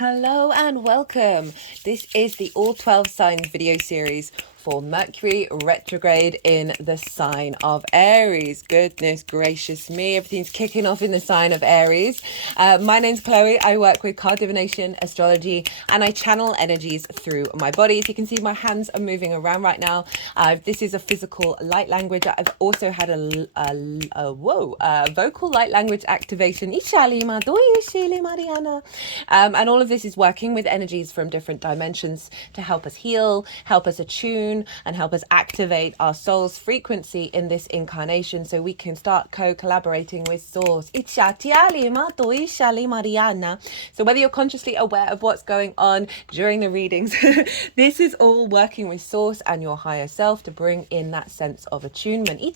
Hello and welcome. This is the All 12 Signs video series for Mercury retrograde in the sign of Aries. Goodness gracious me, everything's kicking off in the sign of Aries. My name's Chloe. I work with card divination, astrology, and I channel energies through my body. As you can see, my hands are moving around right now. This is a physical light language. I've also had a vocal light language activation. And all of this is working with energies from different dimensions to help us heal, help us attune, and help us activate our soul's frequency in this incarnation so we can start co-collaborating with Source. So whether you're consciously aware of what's going on during the readings, this is all working with Source and your higher self to bring in that sense of attunement. For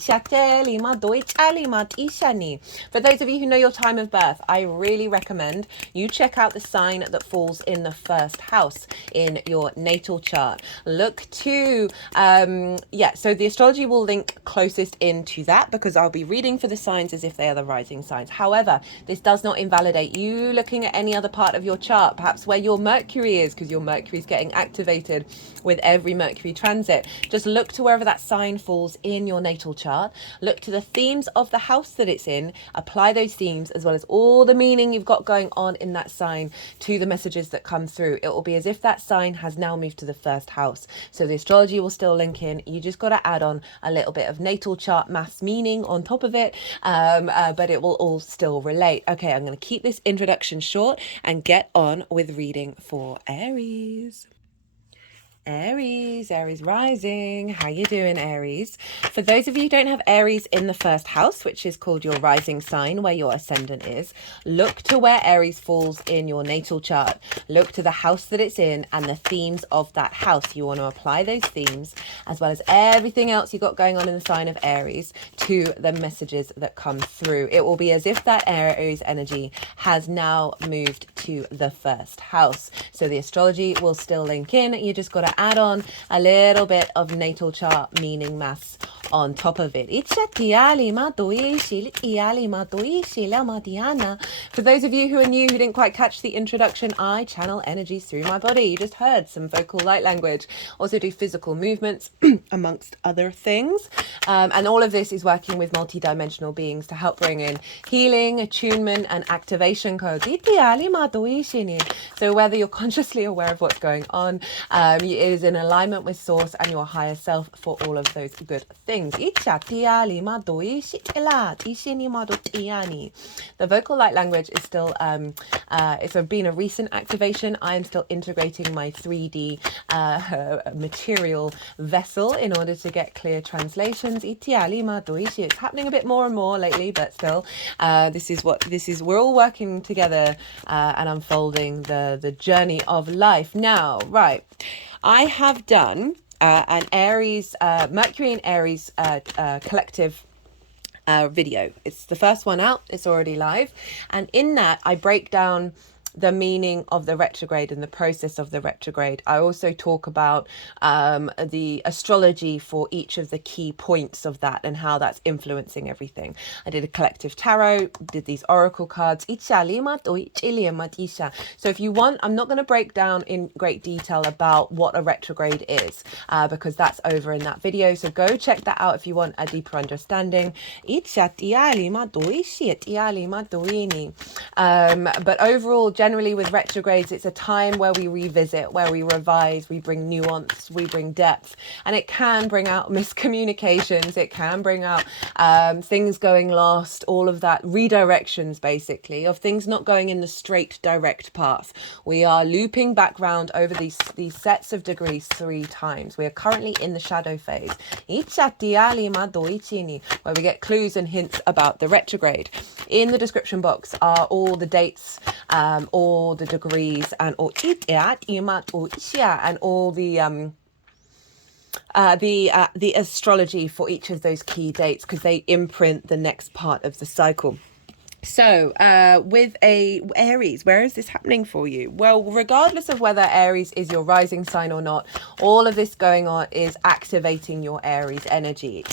those of you who know your time of birth, I really recommend you check out the sign that falls in the first house in your natal chart. Look to so the astrology will link closest into that because I'll be reading for the signs as if they are the rising signs. However, this does not invalidate you looking at any other part of your chart, perhaps where your Mercury is, because your Mercury is getting activated with every Mercury transit. Just look to wherever that sign falls in your natal chart. Look to the themes of the house that it's in. Apply those themes as well as all the meaning you've got going on in that sign to the messages that come through. It will be as if that sign has now moved to the first house. So the astrology will still link in. You just got to add on a little bit of natal chart maths meaning on top of it, but it will all still relate. Okay, I'm going to keep this introduction short and get on with reading for Aries. Aries rising. How you doing, Aries? For those of you who don't have Aries in the first house, which is called your rising sign, where your ascendant is, look to where Aries falls in your natal chart. Look to the house that it's in and the themes of that house. You want to apply those themes as well as everything else you got going on in the sign of Aries to the messages that come through. It will be as if that Aries energy has now moved to the first house. So the astrology will still link in. You just got to add on a little bit of natal chart meaning maths on top of it. For those of you who are new, who didn't quite catch the introduction, I channel energies through my body. You just heard some vocal light language. Also do physical movements amongst other things. And all of this is working with multi-dimensional beings to help bring in healing, attunement, and activation codes. So whether you're consciously aware of what's going on, it is in alignment with Source and your higher self for all of those good things. The vocal light language is still, it's been a recent activation. I am still integrating my 3D material vessel in order to get clear translations. It's happening a bit more and more lately, but still, we're all working together and unfolding the journey of life. Now, right, I have done an Aries, Mercury and Aries collective video. It's the first one out. It's already live. And in that, I break down the meaning of the retrograde and the process of the retrograde. I also talk about the astrology for each of the key points of that and how that's influencing everything. I did a collective tarot, did these oracle cards. So if you want, I'm not going to break down in great detail about what a retrograde is because that's over in that video. So go check that out if you want a deeper understanding. But overall, generally with retrogrades, it's a time where we revisit, where we revise, we bring nuance, we bring depth, and it can bring out miscommunications, it can bring out things going lost, all of that, redirections basically of things not going in the straight direct path. We are looping back round over these sets of degrees 3 times. We are currently in the shadow phase, where we get clues and hints about the retrograde. In the description box are all the dates, all the degrees, and all the astrology for each of those key dates, because they imprint the next part of the cycle. So, with a Aries, where is this happening for you? Well, regardless of whether Aries is your rising sign or not, all of this going on is activating your Aries energy.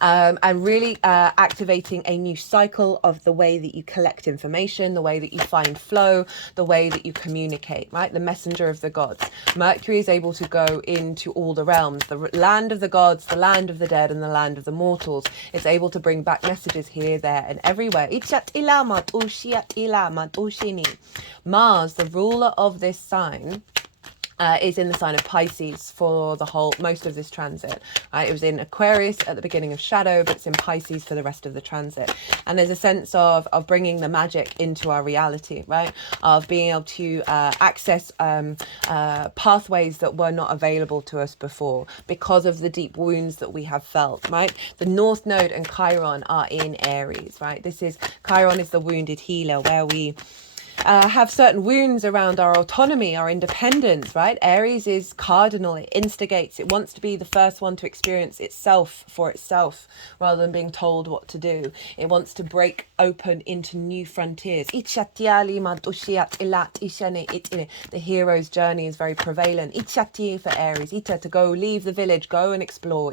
And really activating a new cycle of the way that you collect information, the way that you find flow, the way that you communicate, right? The messenger of the gods. Mercury is able to go into all the realms, the land of the gods, the land of the dead, and the land of the mortals. It's able to bring back messages here, there, and everywhere. Mars, the ruler of this sign, is in the sign of Pisces for most of this transit. It was in Aquarius at the beginning of shadow, but it's in Pisces for the rest of the transit. And there's a sense of bringing the magic into our reality, right? Of being able to access pathways that were not available to us before because of the deep wounds that we have felt, right? The North Node and Chiron are in Aries, right? Chiron is the wounded healer, where we have certain wounds around our autonomy, our independence, right? Aries is cardinal. It instigates. It wants to be the first one to experience itself for itself rather than being told what to do. It wants to break open into new frontiers. The hero's journey is very prevalent. For Aries, to go leave the village, go and explore.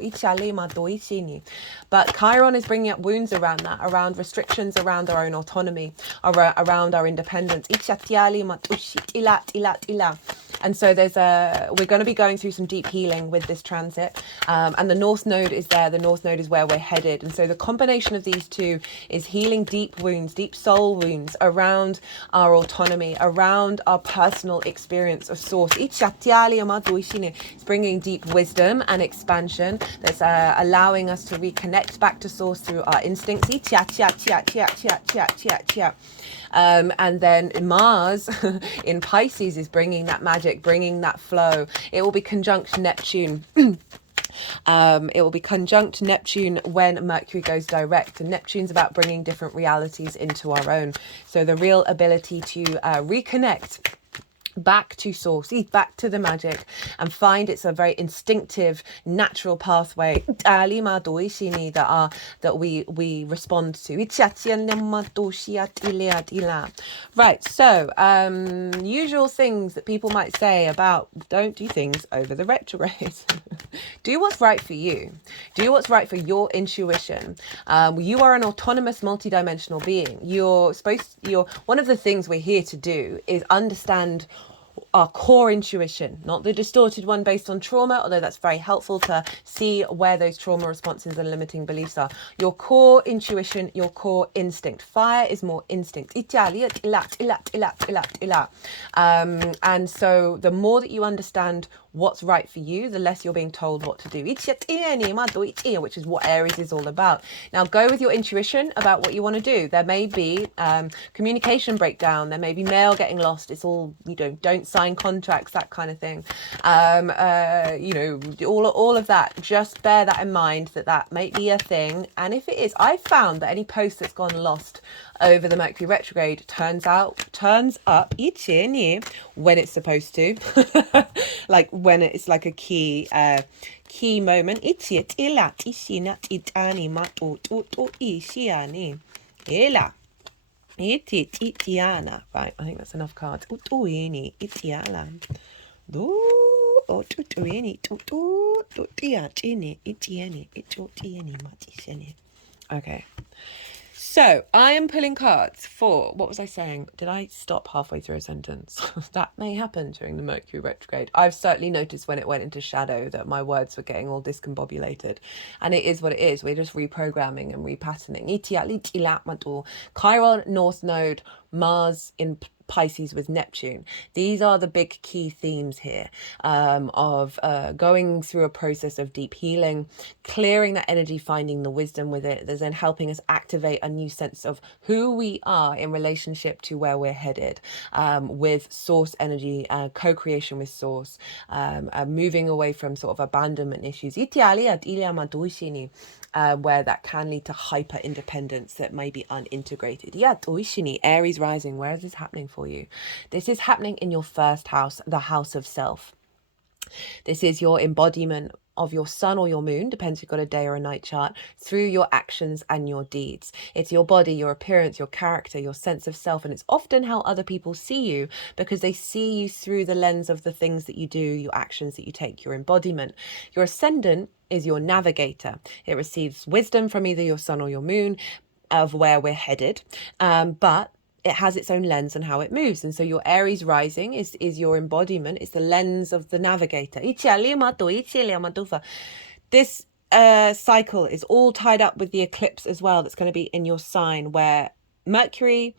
But Chiron is bringing up wounds around that, around restrictions around our own autonomy, around our independence. And so we're going to be going through some deep healing with this transit. And the North Node is there. The North Node is where we're headed. And so the combination of these two is healing deep wounds, deep soul wounds around our autonomy, around our personal experience of source. It's bringing deep wisdom and expansion that's allowing us to reconnect back to source through our instincts. And then Mars in Pisces is bringing that magic, bringing that flow. It will be conjunct Neptune. It will be conjunct Neptune when Mercury goes direct, and Neptune's about bringing different realities into our own. So the real ability to reconnect back to source, back to the magic, and find it's a very instinctive, natural pathway that we respond to. Right, so usual things that people might say about don't do things over the retrograde. Do what's right for you. Do what's right for your intuition. You are an autonomous, multidimensional being. One of the things we're here to do is understand our core intuition, not the distorted one based on trauma, although that's very helpful to see where those trauma responses and limiting beliefs are. Your core intuition, your core instinct. Fire is more instinct. And so the more that you understand what's right for you, the less you're being told what to do, which is what Aries is all about. Now go with your intuition about what you want to do. There may be communication breakdown, there may be mail getting lost. It's all, don't sign contracts, that kind of thing. All of that, just bear that in mind, that may be a thing. And if it is, I've found that any post that's gone lost over the Mercury retrograde turns up when it's supposed to, like when it's like a key moment. Right, I think that's enough cards. Okay. So I am pulling cards for, what was I saying? Did I stop halfway through a sentence? That may happen during the Mercury retrograde. I've certainly noticed when it went into shadow that my words were getting all discombobulated. And it is what it is. We're just reprogramming and repatterning. Chiron, North Node, Mars in Pisces with Neptune. These are the big key themes here, of going through a process of deep healing, clearing that energy, finding the wisdom with it. There's then helping us activate a new sense of who we are in relationship to where we're headed, with source energy, co-creation with source, moving away from sort of abandonment issues, where that can lead to hyper independence that may be unintegrated. Aries rising, where is this happening for you? This is happening in your first house, the house of self. This is your embodiment of your sun or your moon, depends if you've got a day or a night chart, through your actions and your deeds. It's your body, your appearance, your character, your sense of self, and it's often how other people see you, because they see you through the lens of the things that you do, your actions that you take, your embodiment. Your ascendant is your navigator. It receives wisdom from either your sun or your moon of where we're headed, but it has its own lens on how it moves. And so your Aries rising is your embodiment. It's the lens of the navigator. This cycle is all tied up with the eclipse as well. That's going to be in your sign, where Mercury,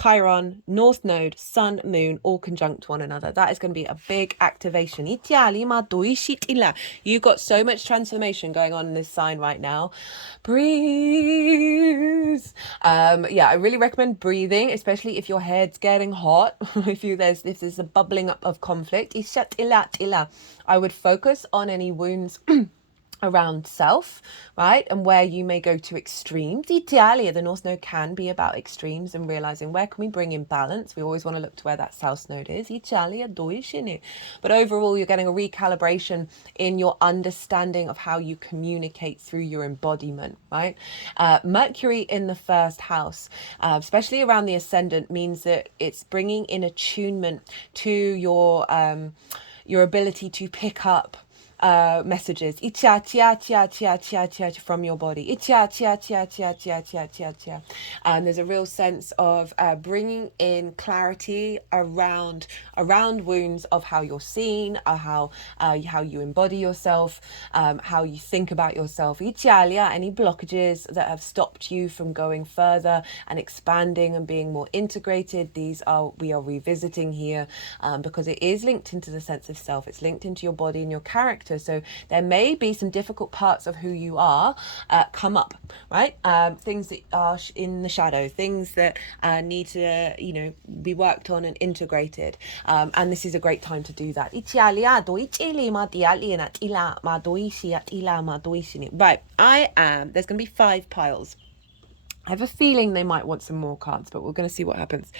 Chiron, North Node, Sun, Moon, all conjunct one another. That is going to be a big activation. You've got so much transformation going on in this sign right now. Breathe. Yeah, I really recommend breathing, especially if your head's getting hot. if there's a bubbling up of conflict. I would focus on any wounds around self, right? And where you may go to extremes. Italia, the North Node can be about extremes and realizing where can we bring in balance. We always want to look to where that South Node is. Italia, but overall, you're getting a recalibration in your understanding of how you communicate through your embodiment, right? Mercury in the first house, especially around the ascendant, means that it's bringing in attunement to your ability to pick up messages from your body. And there's a real sense of bringing in clarity around wounds of how you're seen, how you embody yourself, how you think about yourself. Any blockages that have stopped you from going further and expanding and being more integrated, we are revisiting here, because it is linked into the sense of self. It's linked into your body and your character. So there may be some difficult parts of who you are come up, right? Things that are in the shadow, things that need to, be worked on and integrated. And this is a great time to do that. Right, there's going to be 5 piles. I have a feeling they might want some more cards, but we're going to see what happens.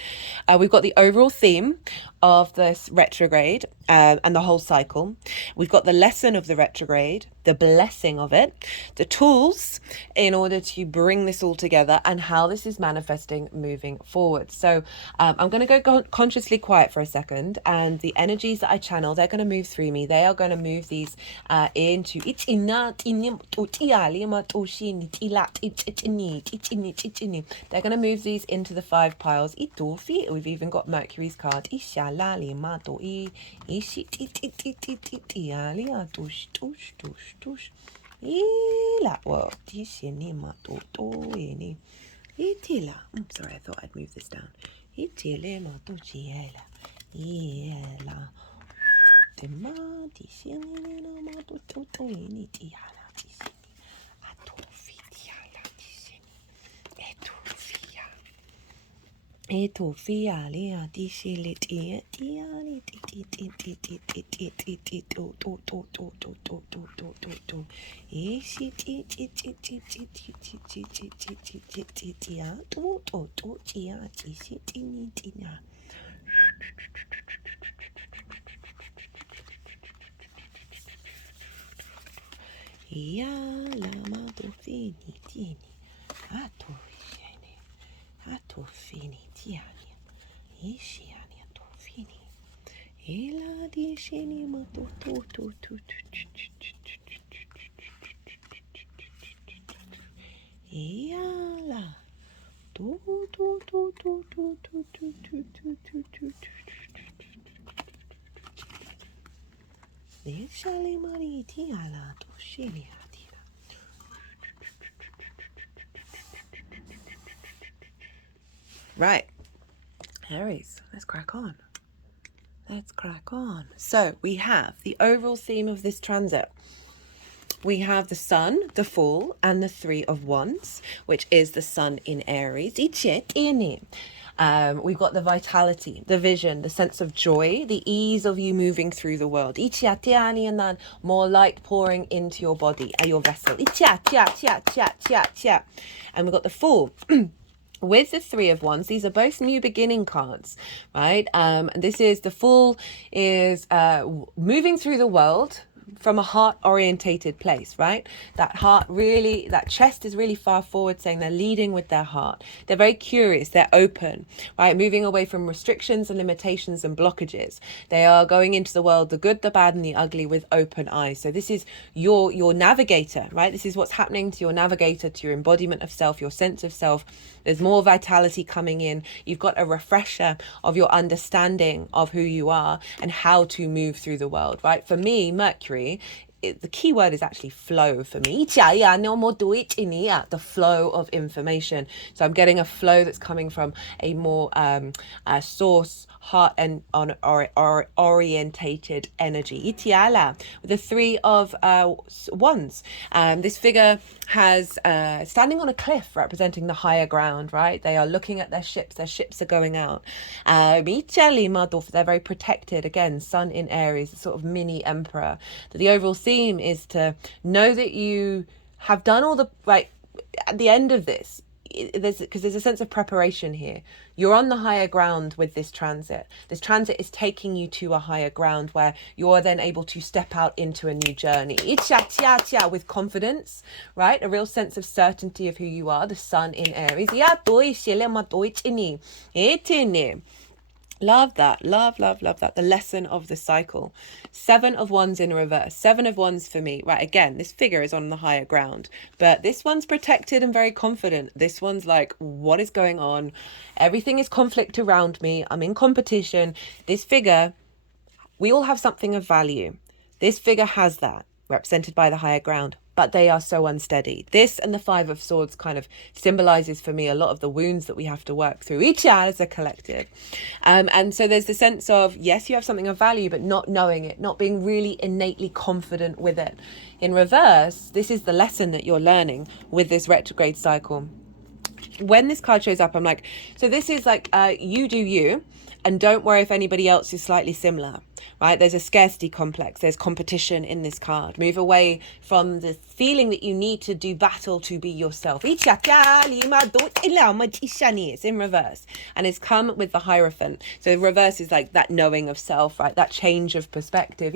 We've got the overall theme of this retrograde and the whole cycle. We've got the lesson of the retrograde, the blessing of it, the tools in order to bring this all together, and how this is manifesting moving forward. So I'm going to go consciously quiet for a second, and the energies that I channel, they're going to move through me. They are going to move these into they're going to move these into the 5 piles. We've even got Mercury's card. Sorry, I thought I'd move this down. Right, Aries, let's crack on. So we have the overall theme of this transit. We have the Sun, the Fool, and the 3 of Wands, which is the Sun in Aries. We've got the vitality, the vision, the sense of joy, the ease of you moving through the world. More light pouring into your body, your vessel. And we've got the Fool. With the 3 of Wands, these are both new beginning cards, right? And this is, the Fool is moving through the world, from a heart orientated place, right? That heart really, that chest is really far forward, saying they're leading with their heart. They're very curious, they're open, right? Moving away from restrictions and limitations and blockages. They are going into the world, the good, the bad, and the ugly, with open eyes. So this is your navigator, right? This is what's happening to your navigator, to your embodiment of self, your sense of self. There's more vitality coming in. You've got a refresher of your understanding of who you are and how to move through the world, right? For me, Mercury, the key word is actually flow for me. The flow of information. So I'm getting a flow that's coming from a more source, heart and orientated energy. With the Three of Wands. This figure has standing on a cliff, representing the higher ground, right? They are looking at their ships. Their ships are going out. They're very protected. Again, Sun in Aries, a sort of mini emperor. The overall theme is to know that you have done all the right at the end of this. Because there's a sense of preparation here. You're on the higher ground with this transit. This transit is taking you to a higher ground where you're then able to step out into a new journey. With confidence, right? A real sense of certainty of who you are. The Sun in Aries. Love that. Love that. The lesson of the cycle. Seven of Wands in reverse. Seven of Wands for me. Right, again, this figure is on the higher ground. But this one's protected and very confident. This one's like, what is going on? Everything is conflict around me. I'm in competition. This figure, we all have something of value. This figure has that, represented by the higher ground. But they are so unsteady. This and the Five of Swords kind of symbolizes for me a lot of the wounds that we have to work through, each as a collective. And so there's the sense of, yes, you have something of value, but not knowing it, not being really innately confident with it. In reverse, this is the lesson that you're learning with this retrograde cycle. When this card shows up, I'm like, so this is like, you do you, and don't worry if anybody else is slightly similar, right? There's a scarcity complex. There's competition in this card. Move away from the feeling that you need to do battle to be yourself. It's in reverse. And it's come with the Hierophant. So the reverse is like that knowing of self, right? That change of perspective.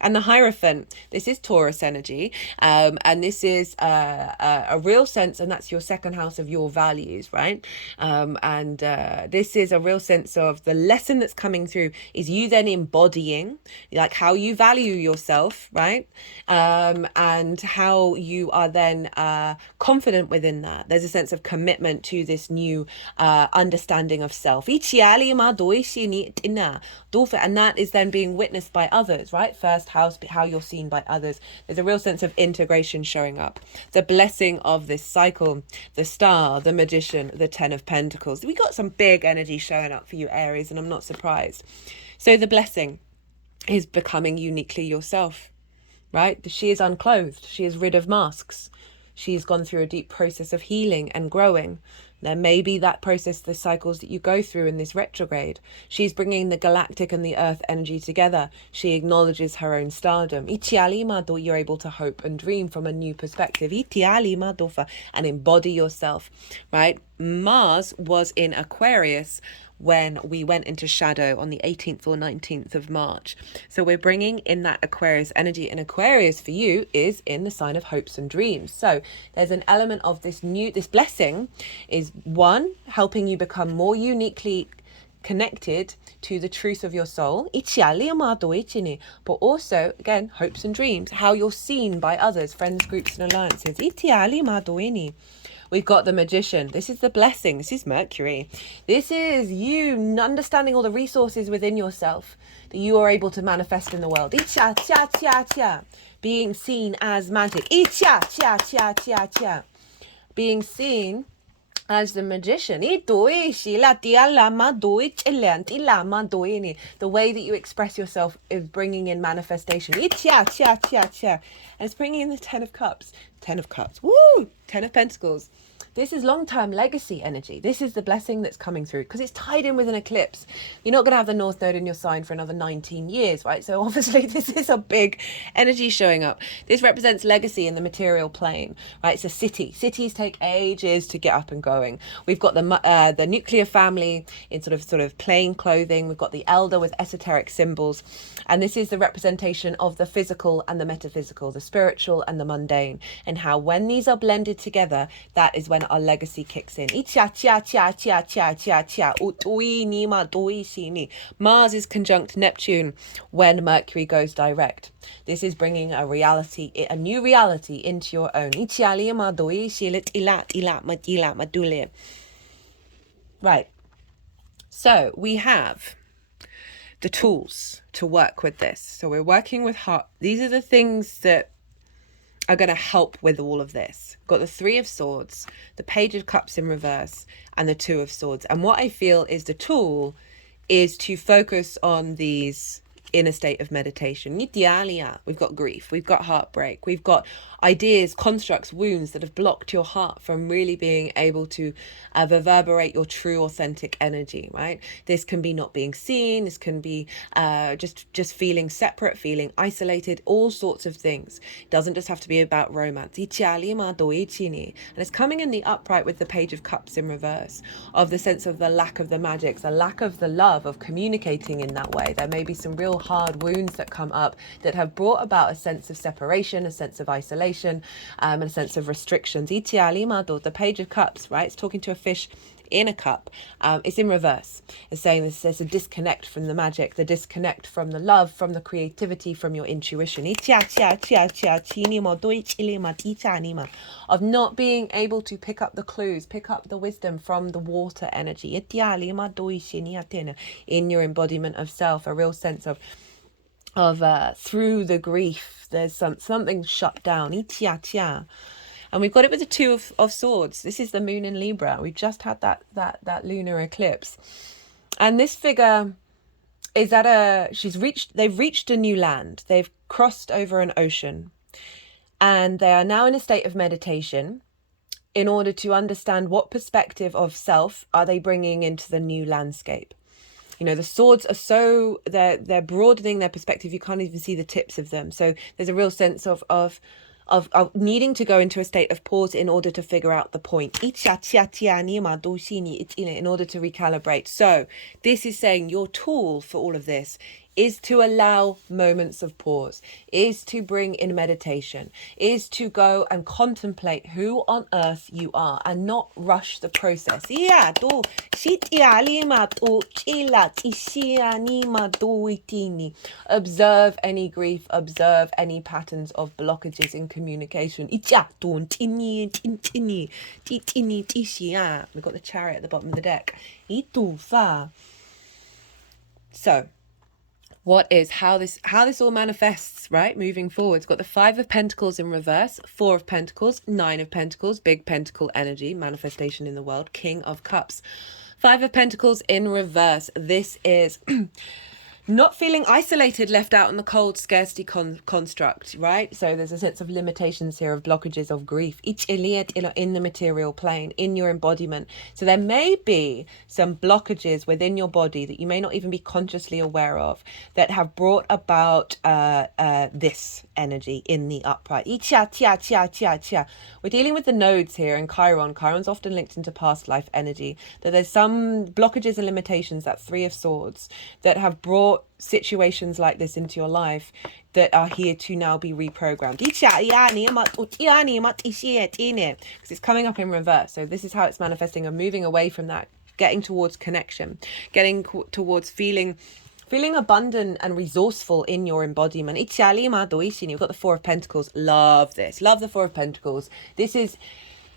And the Hierophant, this is Taurus energy, and this is a real sense, and that's your second house of your values, right? This is a real sense of the lesson that's coming through is you then embodying like how you value yourself, right? And how you are then confident within that. There's a sense of commitment to this new understanding of self. And that is then being witnessed by others, right? First house, how you're seen by others. There's a real sense of integration showing up. The blessing of this cycle, the Star, the Magician, the Ten of Pentacles. We got some big energy showing up for you, Aries, and I'm not surprised. So the blessing is becoming uniquely yourself, right? She is unclothed. She is rid of masks. She's gone through a deep process of healing and growing. There may be that process, the cycles that you go through in this retrograde. She's bringing the galactic and the earth energy together. She acknowledges her own stardom. You're able to hope and dream from a new perspective. And embody yourself, right? Mars was in Aquarius when we went into shadow on the 18th or 19th of March. So we're bringing in that Aquarius energy, and Aquarius for you is in the sign of hopes and dreams. So there's an element of this blessing is one, helping you become more uniquely connected to the truth of your soul, but also, again, hopes and dreams, how you're seen by others, friends, groups and alliances. We've got the Magician. This is the blessing. This is Mercury. This is you understanding all the resources within yourself that you are able to manifest in the world. Being seen as magic. Being seen as the Magician. The way that you express yourself is bringing in manifestation. And it's bringing in the Ten of Cups. Ten of Cups. Woo! 10 of Pentacles. This is long-term legacy energy. This is the blessing that's coming through because it's tied in with an eclipse. You're not going to have the North Node in your sign for another 19 years, right? So obviously this is a big energy showing up. This represents legacy in the material plane, right? It's a city. Cities take ages to get up and going. We've got the nuclear family in sort of plain clothing. We've got the elder with esoteric symbols. And this is the representation of the physical and the metaphysical, the spiritual and the mundane, and how when these are blended together, that is when our legacy kicks in. Mars is conjunct Neptune when Mercury goes direct. This is bringing a new reality into your own. Right. So we have the tools to work with this. So we're working with heart. These are the things that are going to help with all of this. Got the Three of Swords, the Page of Cups in reverse, and the Two of Swords. And what I feel is the tool is to focus on these in a state of meditation. We've got grief, we've got heartbreak, we've got ideas, constructs, wounds that have blocked your heart from really being able to reverberate your true authentic energy, right? This can be not being seen, this can be just feeling separate, feeling isolated, all sorts of things. It doesn't just have to be about romance. And it's coming in the upright with the Page of Cups in reverse, of the sense of the lack of the magic, the lack of the love of communicating in that way. There may be some real hard wounds that come up that have brought about a sense of separation, a sense of isolation, and a sense of restrictions. The Page of Cups, right? It's talking to a fish in a cup. It's in reverse. It's saying there's a disconnect from the magic, the disconnect from the love, from the creativity, from your intuition. Of not being able to pick up the clues, pick up the wisdom from the water energy. In your embodiment of self, a real sense of through the grief, there's something shut down. And we've got it with the Two of Swords. This is the moon in Libra. We've just had that lunar eclipse. And this figure is they've reached a new land. They've crossed over an ocean. And they are now in a state of meditation in order to understand what perspective of self are they bringing into the new landscape. You know, the swords are they're broadening their perspective. You can't even see the tips of them. So there's a real sense of needing to go into a state of pause in order to figure out the point. In order to recalibrate. So this is saying your tool for all of this is to allow moments of pause, is to bring in meditation, is to go and contemplate who on earth you are and not rush the process. Observe any grief, observe any patterns of blockages in communication. We've got the Chariot at the bottom of the deck. So how this all manifests, right? Moving forward, it's got the Five of Pentacles in reverse, Four of Pentacles, Nine of Pentacles, big pentacle energy, manifestation in the world, King of Cups. Five of Pentacles in reverse. This is not feeling isolated, left out in the cold scarcity construct, right? So there's a sense of limitations here, of blockages, of grief, in the material plane, in your embodiment. So there may be some blockages within your body that you may not even be consciously aware of that have brought about this energy in the upright. We're dealing with the nodes here in Chiron. Chiron's often linked into past life energy. That there's some blockages and limitations, that Three of Swords, that have brought situations like this into your life that are here to now be reprogrammed. Because it's coming up in reverse. So this is how it's manifesting, of moving away from that, getting towards connection, getting towards feeling abundant and resourceful in your embodiment. You've got the Four of Pentacles. Love this. Love the Four of Pentacles. This is,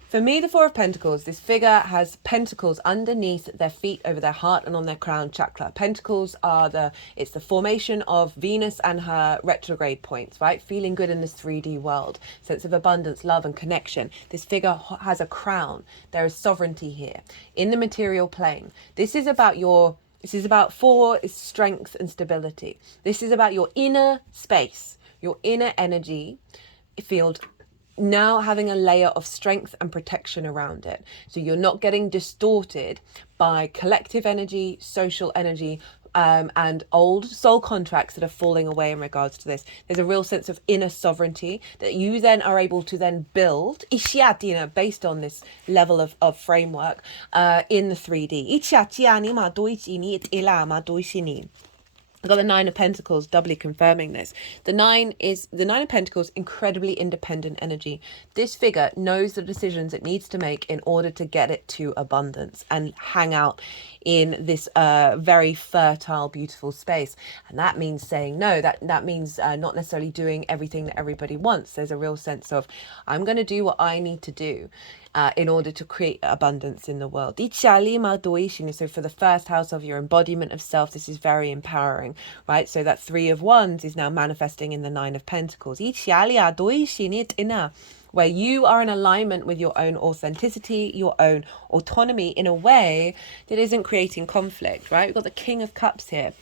for me, the Four of Pentacles. This figure has pentacles underneath their feet, over their heart, and on their crown chakra. Pentacles are it's the formation of Venus and her retrograde points, right? Feeling good in this 3D world. Sense of abundance, love, and connection. This figure has a crown. There is sovereignty here in the material plane. This is about four is strength and stability. This is about your inner space, your inner energy field, now having a layer of strength and protection around it. So you're not getting distorted by collective energy, social energy, and old soul contracts that are falling away in regards to this. There's a real sense of inner sovereignty that you then are able to then build based on this level of framework in the 3D. I've got the Nine of Pentacles doubly confirming this. The Nine of Pentacles, incredibly independent energy. This figure knows the decisions it needs to make in order to get it to abundance and hang out in this very fertile, beautiful space. And that means saying no. That means not necessarily doing everything that everybody wants. There's a real sense of, I'm going to do what I need to do in order to create abundance in the world. So for the first house of your embodiment of self, this is very empowering, right? So that Three of Wands is now manifesting in the Nine of Pentacles, where you are in alignment with your own authenticity, your own autonomy in a way that isn't creating conflict, right? We've got the King of Cups here.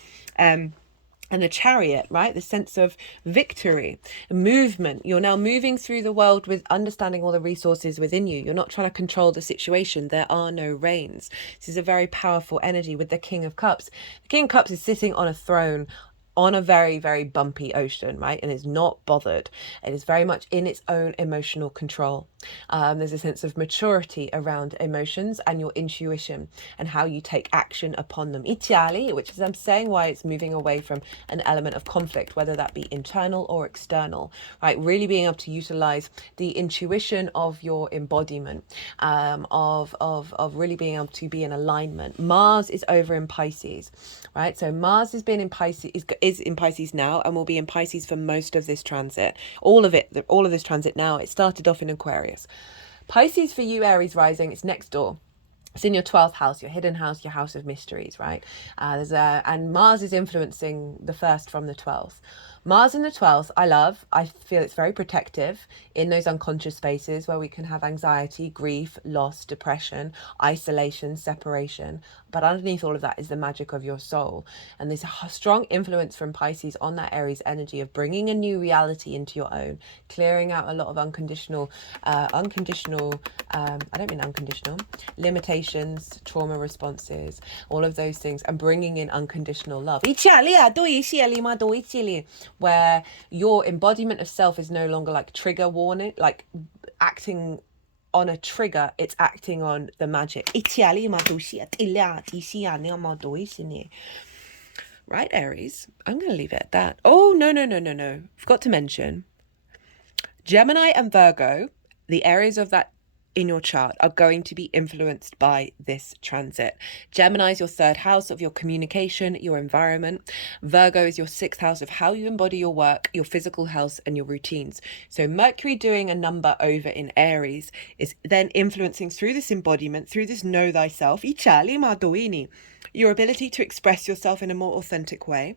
And the Chariot, right? The sense of victory, movement. You're now moving through the world with understanding all the resources within you. You're not trying to control the situation. There are no reins. This is a very powerful energy with the King of Cups. The King of Cups is sitting on a throne on a very, very bumpy ocean, right? And is not bothered. It is very much in its own emotional control. There's a sense of maturity around emotions and your intuition and how you take action upon them. Itiali, which is, I'm saying, why it's moving away from an element of conflict, whether that be internal or external, right? Really being able to utilize the intuition of your embodiment, of really being able to be in alignment. Mars is over in Pisces, right? So Mars has been in Pisces, is in Pisces now, and will be in Pisces for most of this transit. All of this transit now. It started off in Aquarius. Pisces for you, Aries rising, it's next door. It's in your 12th house, your hidden house, your house of mysteries, right? And Mars is influencing the first from the 12th. Mars in the 12th, I feel it's very protective in those unconscious spaces where we can have anxiety, grief, loss, depression, isolation, separation. But underneath all of that is the magic of your soul. And there's a strong influence from Pisces on that Aries energy of bringing a new reality into your own, clearing out a lot of unconditional, I don't mean unconditional, limitations, trauma responses, all of those things, and bringing in unconditional love. Where your embodiment of self is no longer like trigger warning, like acting on a trigger, it's acting on the magic. Right, Aries? I'm going to leave it at that. Oh, no. Forgot to mention Gemini and Virgo, the areas of that in your chart, are going to be influenced by this transit. Gemini is your 3rd house of your communication, your environment. Virgo is your 6th house of how you embody your work, your physical health, and your routines. So Mercury doing a number over in Aries is then influencing through this embodiment, through this know thyself, your ability to express yourself in a more authentic way.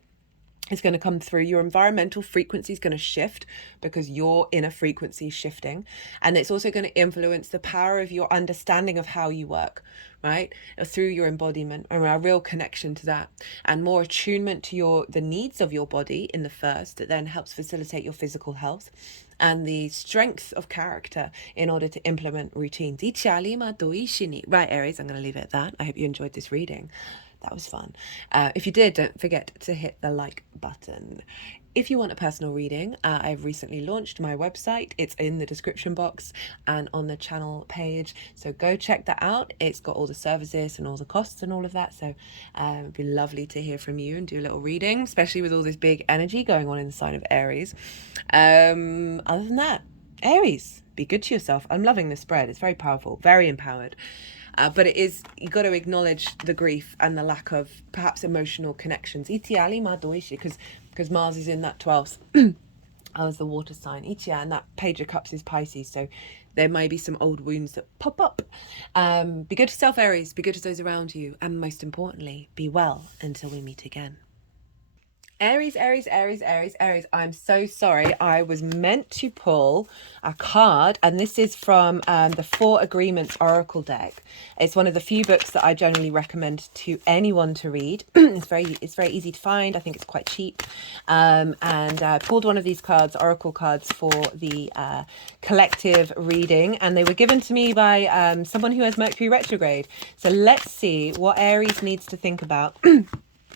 It's going to come through. Your environmental frequency is going to shift because your inner frequency is shifting. And it's also going to influence the power of your understanding of how you work, right? Through your embodiment, and a real connection to that, and more attunement to the needs of your body in the first, that then helps facilitate your physical health and the strength of character in order to implement routines. Right, Aries, I'm going to leave it at that. I hope you enjoyed this reading. That was fun. If you did, don't forget to hit the like button. If you want a personal reading, I've recently launched my website. It's in the description box and on the channel page. So go check that out. It's got all the services and all the costs and all of that. So it'd be lovely to hear from you and do a little reading, especially with all this big energy going on in the sign of Aries. Other than that, Aries, be good to yourself. I'm loving this spread. It's very powerful, very empowered. But it is, you got to acknowledge the grief and the lack of perhaps emotional connections. Because Mars is in that 12th as the water sign. And that Page of Cups is Pisces. So there may be some old wounds that pop up. Be good to self, Aries. Be good to those around you. And most importantly, be well until we meet again. Aries, Aries, Aries, Aries, Aries. I'm so sorry. I was meant to pull a card, and this is from the Four Agreements Oracle deck. It's one of the few books that I generally recommend to anyone to read. It's very easy to find. I think it's quite cheap. And I pulled one of these cards, Oracle cards, for the collective reading, and they were given to me by someone who has Mercury retrograde. So let's see what Aries needs to think about.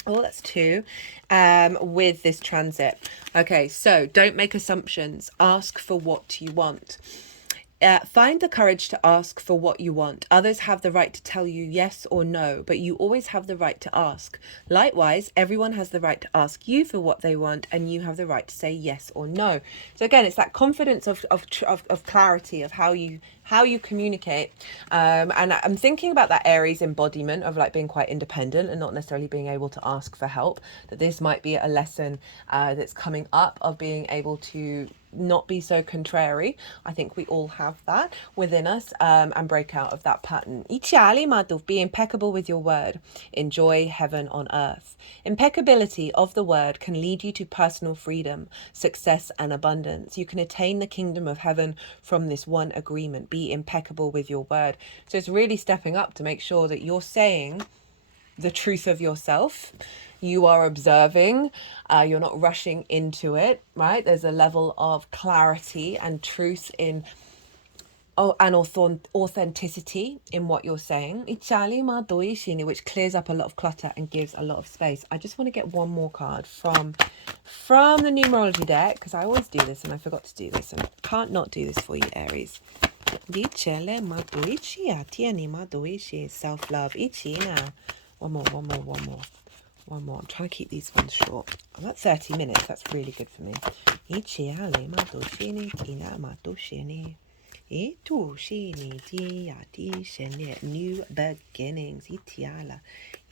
Oh, that's two. With this transit. Okay, so don't make assumptions. Ask for what you want. Find the courage to ask for what you want. Others have the right to tell you yes or no, but you always have the right to ask. Likewise, everyone has the right to ask you for what they want, and you have the right to say yes or no. So again, it's that confidence of clarity of how you communicate. And I'm thinking about that Aries embodiment of like being quite independent and not necessarily being able to ask for help. That this might be a lesson that's coming up of being able to not be so contrary. I think we all have that within us, and break out of that pattern. Be impeccable with your word. Enjoy heaven on earth. Impeccability of the word can lead you to personal freedom, success, and abundance. You can attain the kingdom of heaven from this one agreement. Be impeccable with your word. So it's really stepping up to make sure that you're saying the truth of yourself. You are observing, you're not rushing into it, right? There's a level of clarity and truth in, and authenticity in what you're saying, which clears up a lot of clutter and gives a lot of space. I just want to get one more card from the numerology deck, because I always do this and I forgot to do this, and I can't not do this for you, Aries. Self-love. One more. I'm trying to keep these ones short. I'm at 30 minutes. That's really good for me. New beginnings.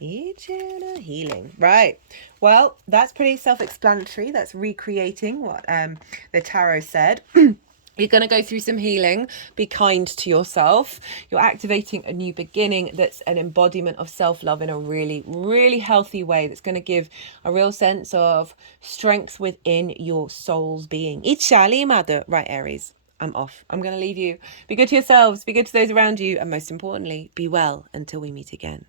Healing. Right. Well, that's pretty self-explanatory. That's recreating what the tarot said. You're going to go through some healing. Be kind to yourself. You're activating a new beginning that's an embodiment of self-love in a really, really healthy way that's going to give a real sense of strength within your soul's being. Right, Aries, I'm off. I'm going to leave you. Be good to yourselves. Be good to those around you. And most importantly, be well until we meet again.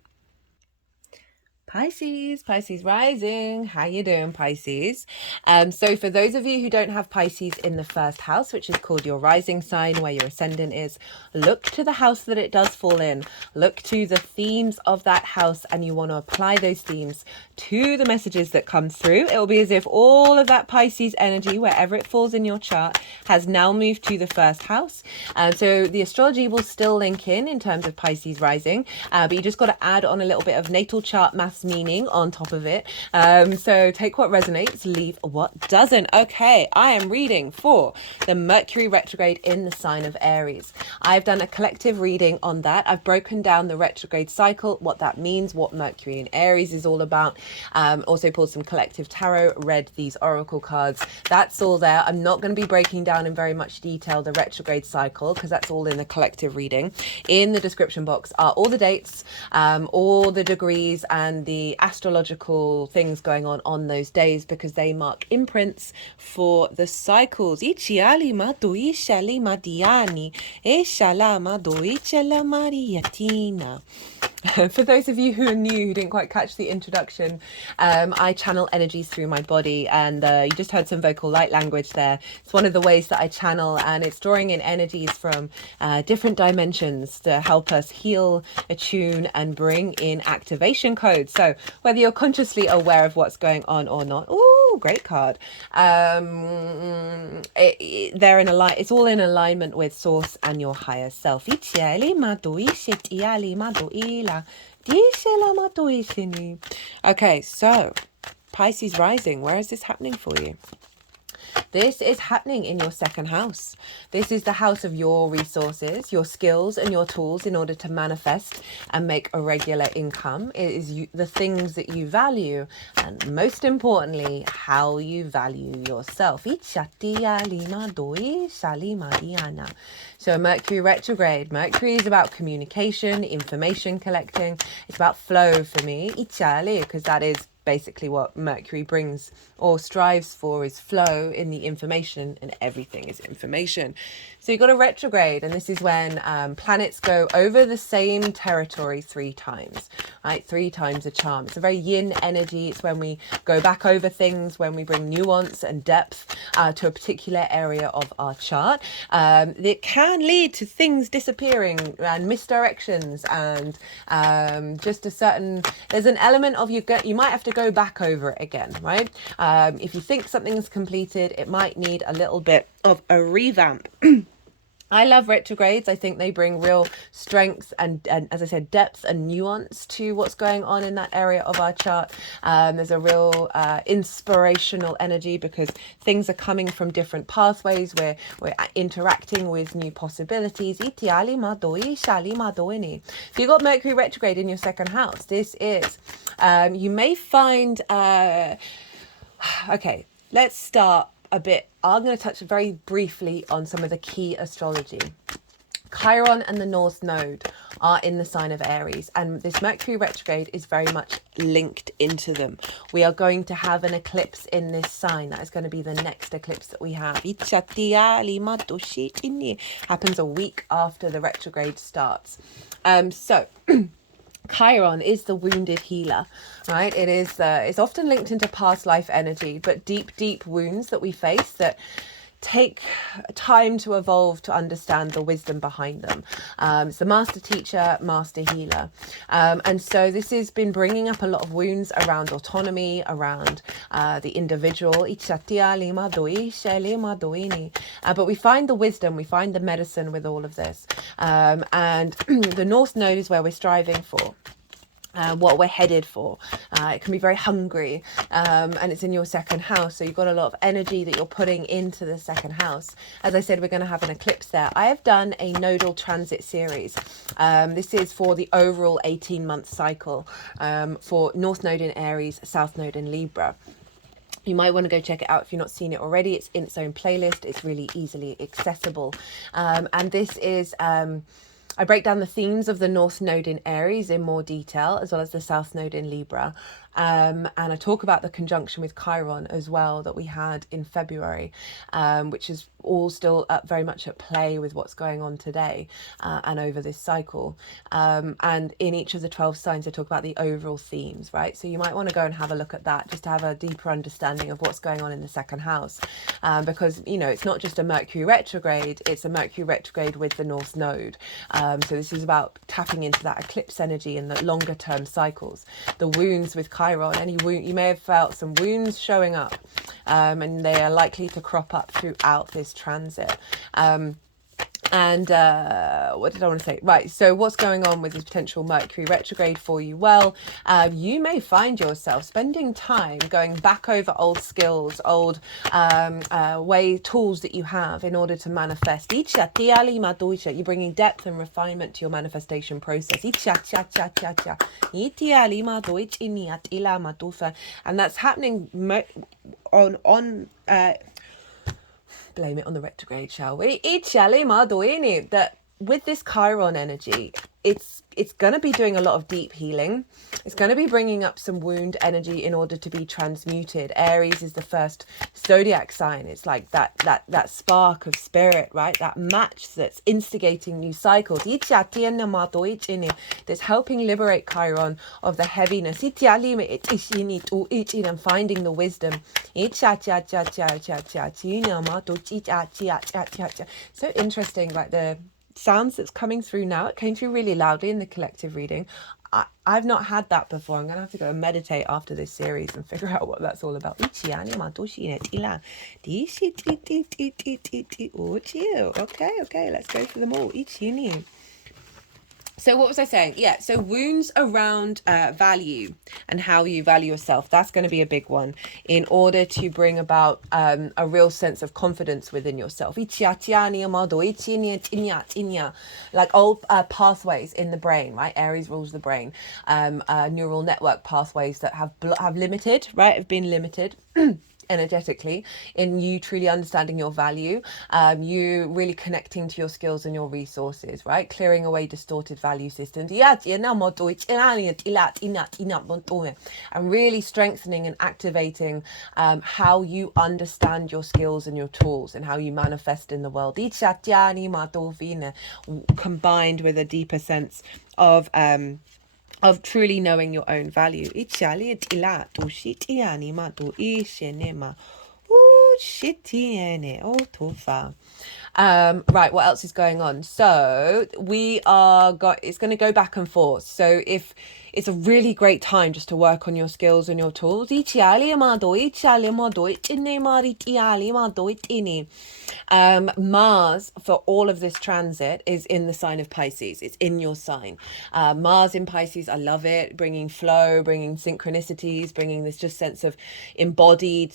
Pisces rising. How you doing, Pisces? So for those of you who don't have Pisces in the first house, which is called your rising sign, where your ascendant is, look to the house that it does fall in. Look to the themes of that house, and you want to apply those themes to the messages that come through. It will be as if all of that Pisces energy, wherever it falls in your chart, has now moved to the first house. So the astrology will still link in terms of Pisces rising, but you just got to add on a little bit of natal chart maths meaning on top of it. So take what resonates, leave what doesn't. Okay, I am reading for the Mercury retrograde in the sign of Aries. I've done a collective reading on that. I've broken down the retrograde cycle, what that means, what Mercury in Aries is all about. Also pulled some collective tarot, read these oracle cards. That's all there. I'm not going to be breaking down in very much detail the retrograde cycle, because that's all in the collective reading. In the description box are all the dates, all the degrees, and the astrological things going on those days, because they mark imprints for the cycles. For those of you who are new, who didn't quite catch the introduction, I channel energies through my body, and you just heard some vocal light language there. It's one of the ways that I channel, and it's drawing in energies from different dimensions to help us heal, attune, and bring in activation codes. So whether you're consciously aware of what's going on or not, ooh, great card. It's all in alignment with source and your higher self. Okay, so Pisces rising, where is this happening for you? This is happening in your second house. This is the house of your resources, your skills, and your tools in order to manifest and make a regular income. It is the things that you value, and most importantly, how you value yourself. So Mercury retrograde. Mercury is about communication, information collecting. It's about flow for me, because that is basically what Mercury brings or strives for, is flow in the information, and everything is information. So you've got a retrograde, and this is when planets go over the same territory 3 times, right? 3 times a charm. It's a very yin energy. It's when we go back over things, when we bring nuance and depth to a particular area of our chart. It can lead to things disappearing and misdirections, and just a certain, there's an element of you might have to go back over it again, right? If you think something's completed, it might need a little bit of a revamp. I love retrogrades. I think they bring real strength and, as I said, depth and nuance to what's going on in that area of our chart. There's a real inspirational energy because things are coming from different pathways. We're interacting with new possibilities. So you've got Mercury retrograde in your 2nd house. This is, you may find, okay, let's start a bit. I'm going to touch very briefly on some of the key astrology. Chiron and the North Node are in the sign of Aries, and this Mercury retrograde is very much linked into them. We are going to have an eclipse in this sign. That is going to be the next eclipse that we have. Happens a week after the retrograde starts. So Chiron is the wounded healer, right? It is, it's often linked into past life energy, but deep wounds that we face that take time to evolve to understand the wisdom behind them. It's the master teacher, master healer. And so this has been bringing up a lot of wounds around autonomy, around the individual. But we find the wisdom, we find the medicine with all of this. And the North Node is where we're striving for. What we're headed for. It can be very hungry, and it's in your 2nd house, so you've got a lot of energy that you're putting into the 2nd house. As I said, we're going to have an eclipse there. I have done a nodal transit series. This is for the overall 18-month cycle for North Node in Aries, South Node in Libra. You might want to go check it out if you've not seen it already. It's in its own playlist. It's really easily accessible, and this is I break down the themes of the North Node in Aries in more detail, as well as the South Node in Libra. And I talk about the conjunction with Chiron as well that we had in February, which is all still very much at play with what's going on today and over this cycle. And in each of the 12 signs, I talk about the overall themes, right? So you might want to go and have a look at that just to have a deeper understanding of what's going on in the 2nd house. Because, you know, it's not just a Mercury retrograde, it's a Mercury retrograde with the North Node. So this is about tapping into that eclipse energy and the longer term cycles. The wounds with Chiron, any wound, you may have felt some wounds showing up, and they are likely to crop up throughout this transit. And what did I want to say? Right, so what's going on with this potential Mercury retrograde for you? Well, you may find yourself spending time going back over old skills, old tools that you have in order to manifest. You're bringing depth and refinement to your manifestation process. And that's happening on blame it on the retrograde, shall we? That with this Chiron energy, it's going to be doing a lot of deep healing. It's going to be bringing up some wound energy in order to be transmuted. Aries is the first zodiac sign. It's like that spark of spirit, right? That match that's instigating new cycles. That's helping liberate Chiron of the heaviness and finding the wisdom. So interesting, like the sounds that's coming through now. It came through really loudly in the collective reading. I've not had that before. I'm going to have to go and meditate after this series and figure out what that's all about. Okay, let's go for them all. So what was I saying? Yeah, so wounds around value and how you value yourself. That's going to be a big one in order to bring about a real sense of confidence within yourself. Like old pathways in the brain, right? Aries rules the brain. Neural network pathways that have limited, right? Have been limited. energetically, in you truly understanding your value, you really connecting to your skills and your resources, right? Clearing away distorted value systems, and really strengthening and activating how you understand your skills and your tools and how you manifest in the world, combined with a deeper sense of truly knowing your own value. Right, what else is going on? So it's going to go back and forth. So if it's a really great time just to work on your skills and your tools. Mars, for all of this transit, is in the sign of Pisces. It's in your sign. Mars in Pisces, I love it, bringing flow, bringing synchronicities, bringing this just sense of embodied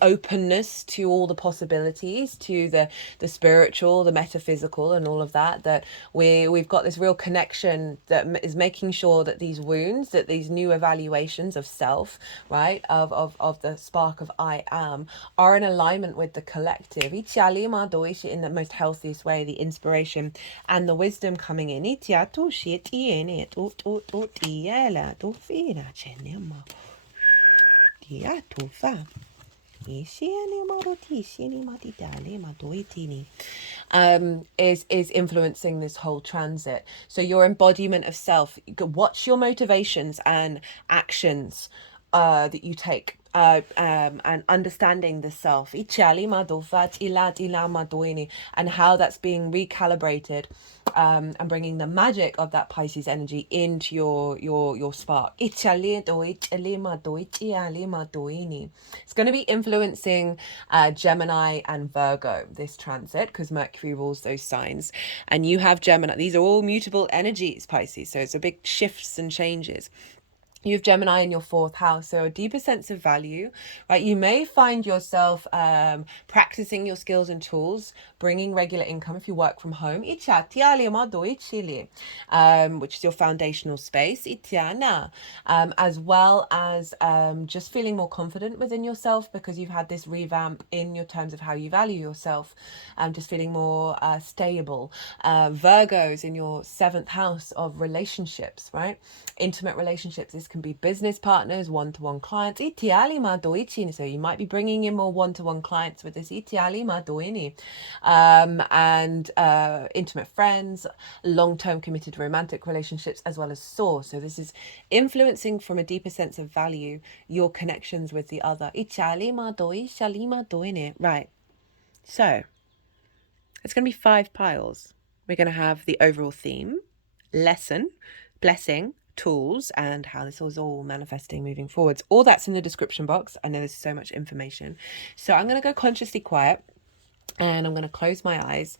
openness to all the possibilities, to the spiritual, the metaphysical, and all of that we've got this real connection that is making sure that these wounds, that these new evaluations of self, right, of the spark of I am, are in alignment with the collective in the most healthiest way, the inspiration and the wisdom coming in. Is influencing this whole transit. So your embodiment of self, watch your motivations and actions that you take, and understanding the self, and how that's being recalibrated, and bringing the magic of that Pisces energy into your spark. It's going to be influencing Gemini and Virgo, this transit, because Mercury rules those signs, and you have Gemini. These are all mutable energies, Pisces, so it's a big shifts and changes. You have Gemini in your 4th house, so a deeper sense of value, right? You may find yourself practicing your skills and tools, bringing regular income if you work from home, which is your foundational space, as well as just feeling more confident within yourself because you've had this revamp in your terms of how you value yourself, just feeling more stable. Virgos in your 7th house of relationships, right? Intimate relationships. This can be business partners, one-to-one clients. So you might be bringing in more one-to-one clients with this. And intimate friends, long-term committed romantic relationships, as well as source. So this is influencing from a deeper sense of value your connections with the other. Right. So it's going to be 5 piles. We're going to have the overall theme, lesson, blessing, tools, and how this is all manifesting moving forwards. All that's in the description box. I know there's so much information. So I'm going to go consciously quiet, and I'm going to close my eyes.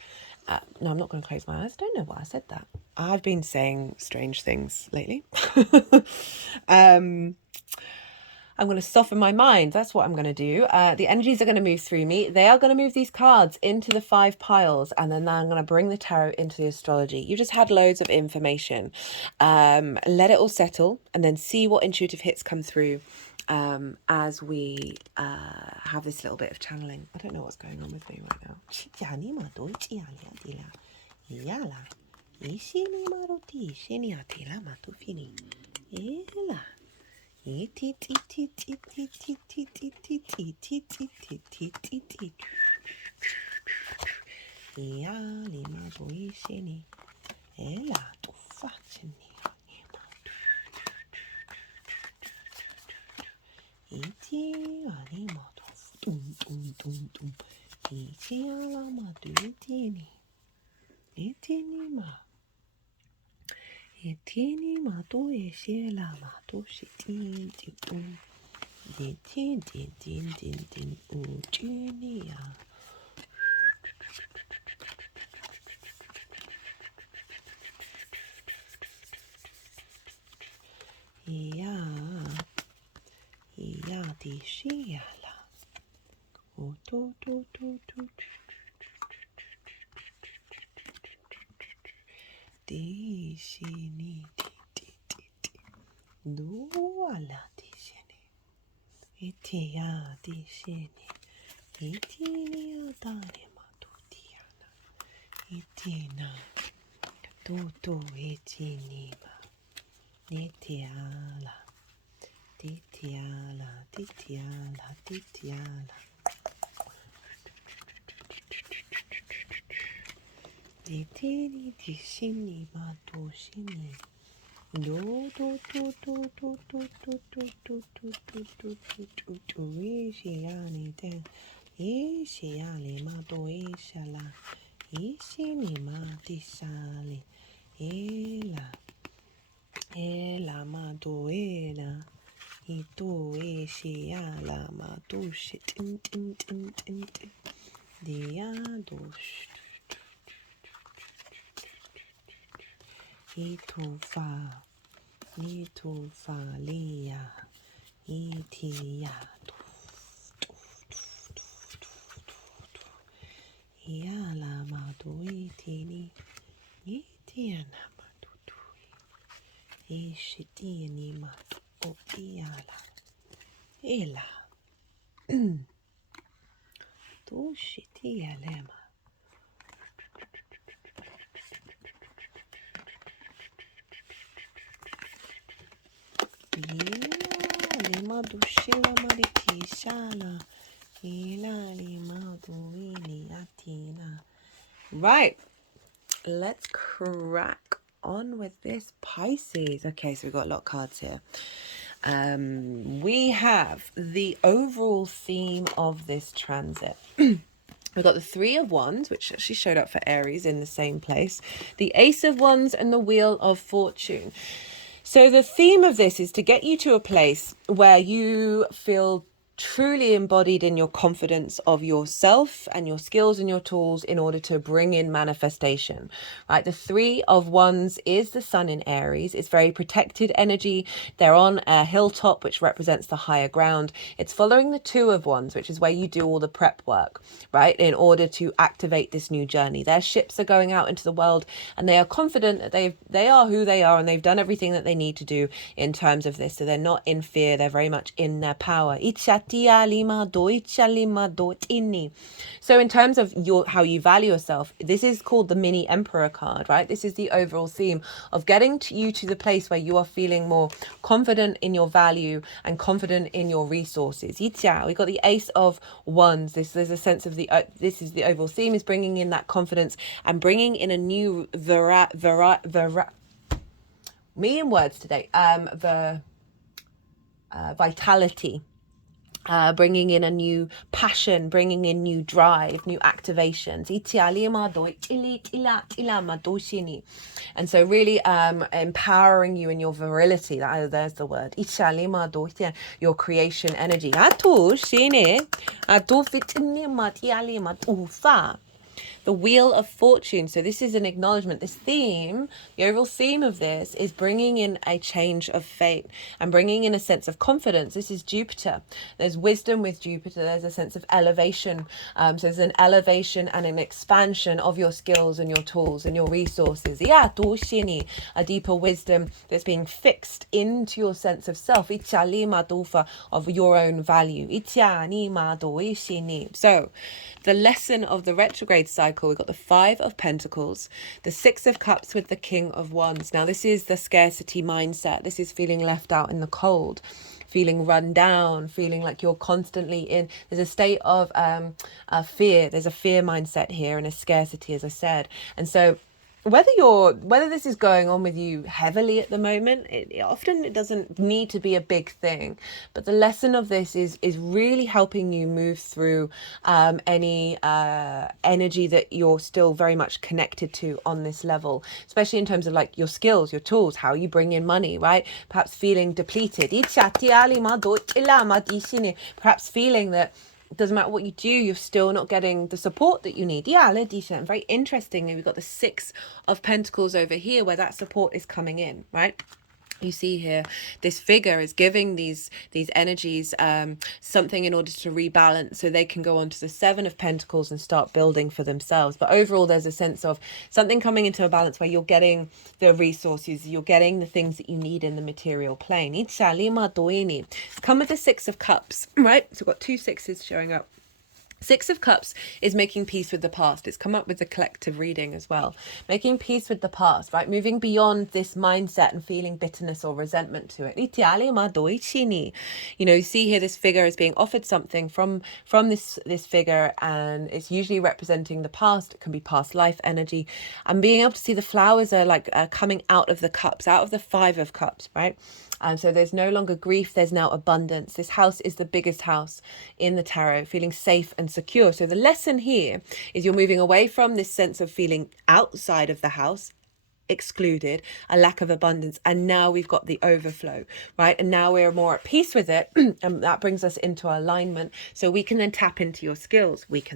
No, I'm not going to close my eyes. I don't know why I said that. I've been saying strange things lately. I'm going to soften my mind. That's what I'm going to do. The energies are going to move through me. They are going to move these cards into the 5 piles, and then I'm going to bring the tarot into the astrology. You just had loads of information. Let it all settle, and then see what intuitive hits come through as we have this little bit of channeling. I don't know what's going on with me right now. Itia di shini. Itinia dani matutiana. Itina. Tutu itinima. Nitiala. Ditiala. Ditiala. Ditiala. Ditini di shini matoshini. Do do do do do do do do do do do do do do do Ishiani den Ishiali mato Ishala Ishini matisali Ela Ela mato Ela Ito Ishiala mato shit tin tin tin tin tin Diadosh Itufa Lia Itia Iala Maduitini Itiana Madutui Ishitini Mat Otiala Ela Tushitialema Lima dushila maritishala. Right, let's crack on with this Pisces. Okay, so we've got a lot of cards here. We have the overall theme of this transit. We've got the Three of Wands, which actually showed up for Aries in the same place, the Ace of Wands, and the Wheel of Fortune. So the theme of this is to get you to a place where you feel truly embodied in your confidence of yourself and your skills and your tools in order to bring in manifestation, right? The Three of Wands is the sun in Aries. It's very protected energy. They're on a hilltop, which represents the higher ground. It's following the Two of Wands, which is where you do all the prep work, right? In order to activate this new journey. Their ships are going out into the world and they are confident that they are who they are and they've done everything that they need to do in terms of this. So they're not in fear. They're very much in their power. So in terms of how you value yourself, this is called the mini emperor card, right? This is the overall theme of getting you to the place where you are feeling more confident in your value and confident in your resources. We got the Ace of Wands. There's a sense of this is the overall theme, is bringing in that confidence and bringing in a new me in words today, vitality. Bringing in a new passion, bringing in new drive, new activations. And so really empowering you in your virility. There's the word. Your creation energy. The Wheel of Fortune. So this is an acknowledgement. This theme, the overall theme of this is bringing in a change of fate and bringing in a sense of confidence. This is Jupiter. There's wisdom with Jupiter. There's a sense of elevation. So there's an elevation and an expansion of your skills and your tools and your resources. A deeper wisdom that's being fixed into your sense of self. Of your own value. So the lesson of the retrograde cycle, we've got the Five of Pentacles, the Six of Cups with the King of Wands. Now this is the scarcity mindset. This is feeling left out in the cold, feeling run down, feeling like you're constantly there's a state of fear. There's a fear mindset here and a scarcity, as I said. And so whether this is going on with you heavily at the moment, it often doesn't need to be a big thing, but the lesson of this is really helping you move through any energy that you're still very much connected to on this level, especially in terms of like your skills, your tools, how you bring in money, right? Perhaps feeling depleted, perhaps feeling that it doesn't matter what you do, you're still not getting the support that you need. And very interestingly, we've got the Six of Pentacles over here where that support is coming in, right? you see here, this figure is giving these energies something in order to rebalance so they can go on to the Seven of Pentacles and start building for themselves. But overall, there's a sense of something coming into a balance where you're getting the resources, you're getting the things that you need in the material plane. Come with the Six of Cups, right? So we've got two sixes showing up. Six of Cups is making peace with the past. It's come up with the collective reading as well. Making peace with the past, right? Moving beyond this mindset and feeling bitterness or resentment to it. You know, you see here this figure is being offered something from this figure, and it's usually representing the past. It can be past life energy. And being able to see the flowers are like coming out of the cups, out of the Five of Cups, right? So there's no longer grief, there's now abundance. This house is the biggest house in the tarot, feeling safe and secure. So the lesson here is you're moving away from this sense of feeling outside of the house, excluded, a lack of abundance, and now we've got the overflow, right? And now we're more at peace with it, and that brings us into alignment, so we can then tap into your skills. The